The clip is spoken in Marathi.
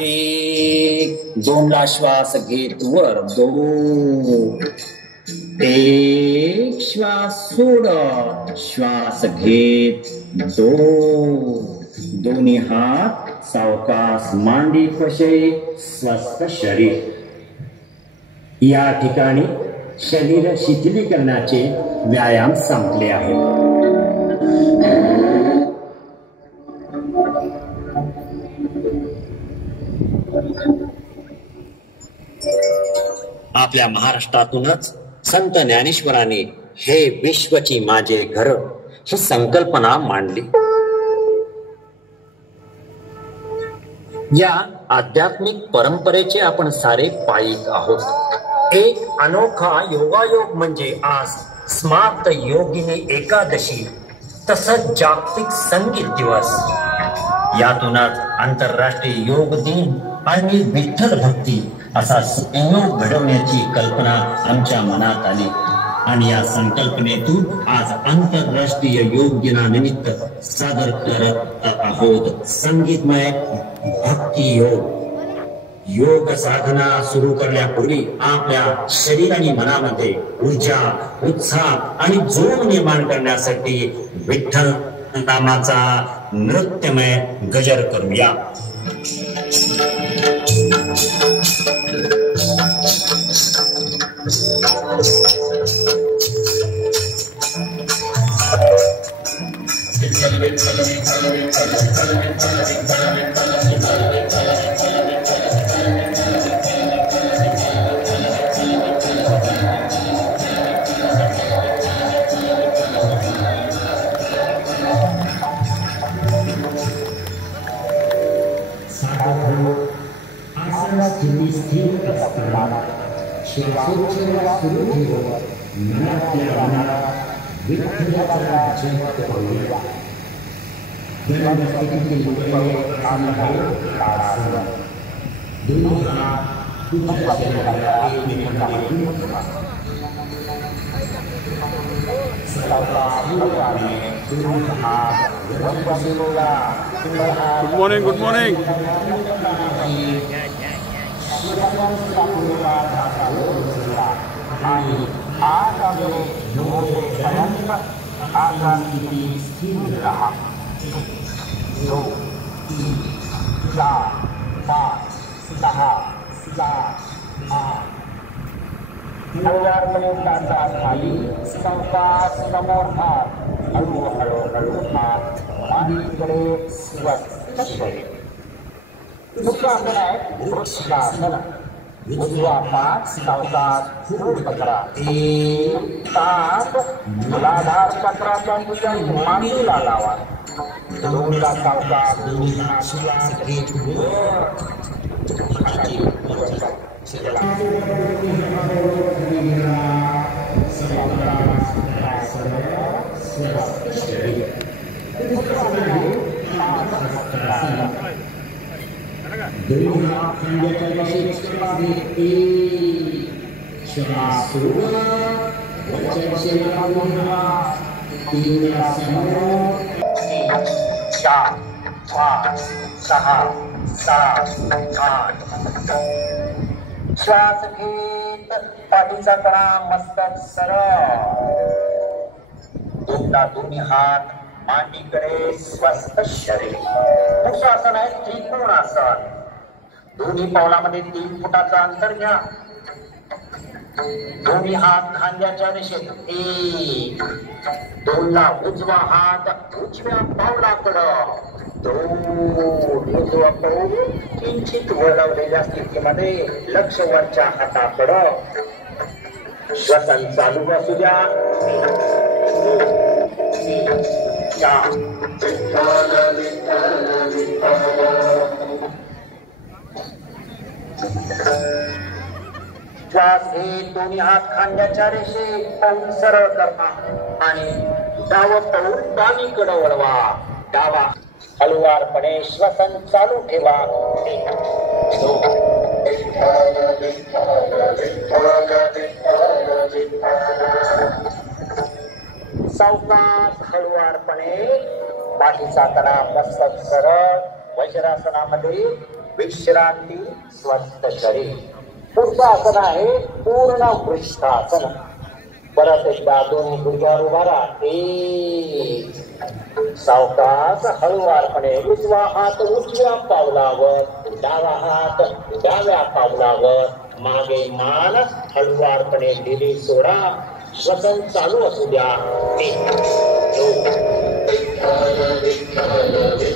एक, दोनला श्वास घेत वर, दोन, एक श्वास सोड, श्वास घेत, दोन, दोन्ही हात सावकाश मांडी पशे, स्वस्थ शरीर. या ठिकाणी शरीर शिथिलीकरणाचे व्यायाम संपले आहेत. आपल्या महाराष्ट्रातूनच संत ज्ञानेश्वरांनी हे विश्वची माझे घर ही संकल्पना मांडली. या आध्यात्मिक परंपरेचे आपण सारे पायीक आहोत. एक अनोखा योगायोग म्हणजे आज स्मार्त योगिनी एकादशी, तसंच जागतिक संगीत दिवस. यातूनच आंतरराष्ट्रीय योग दिन आणि विठ्ठल भक्ती असा संयोग घडवण्याची कल्पना आमच्या मनात आली आणि या संकल्पनेतून आज आंतरराष्ट्रीय योग दिनानिमित्त सादर करत आहोत संगीतमय भक्ती योग. योग साधना सुरू करण्यापूर्वी आपल्या शरीर आणि मनामध्ये ऊर्जा, उत्साह आणि जोम निर्माण करण्यासाठी विठ्ठल नामाचा नृत्यमय गजर करूया. Good morning. खाली सावकाश समोर हात, हळूहळू हात मांडीकडे स्वस्थ शरीर. दुसरं आसन आहे वृक्षासन. उजवा पाठ सावकाश पूर्ण करा. एक तास मूलाधार चक्राचा नियम मांडीला लावा. दोनदा सावकाश श्वास घेत चार, पाच, सहा, सात, आठ. श्वास घेत पाठीचा कणा मस्तक सरळ. दोनदा दोन्ही हात मांडीकडे स्वस्थ शरीर. पुढचं आसन आहे त्रिकोणासन. दोन्ही पावलामध्ये 3 फुटाचं अंतर घ्या. दोन्ही हात खांद्याच्या दिशेत. एक, दोनला उजवा हात उजव्या पावलाकडं. दोन, उजवा पाऊल किंचित वळवलेल्या स्थितीमध्ये लक्ष वरच्या हाताकडं. श्वसन चालू असू द्या. 4, श्वास घेत दोन्ही हात खांद्याच्या रेषेत पाऊल सरळ करा आणि डावं पाऊल डावीकडे वळवा. डावा हळुवारपणे श्वसन चालू ठेवा. 2, सावकाश हळुवारपणे पाठीचा कणा मस्तक सरळ. वज्रासनामध्ये विश्रांती स्वस्त करेल. पुढचं आसन आहे पूर्ण वृक्षासन. परत एकदा दोन्ही गुडघ्यावर उभा राहा. सावकाश हळूवारपणे उजवा हात उजव्या पावलावर, डावा हात डाव्या पावलावर, मागे मान हळूवारपणे दिली सोडा. श्वसन चालू असू द्या. 1 2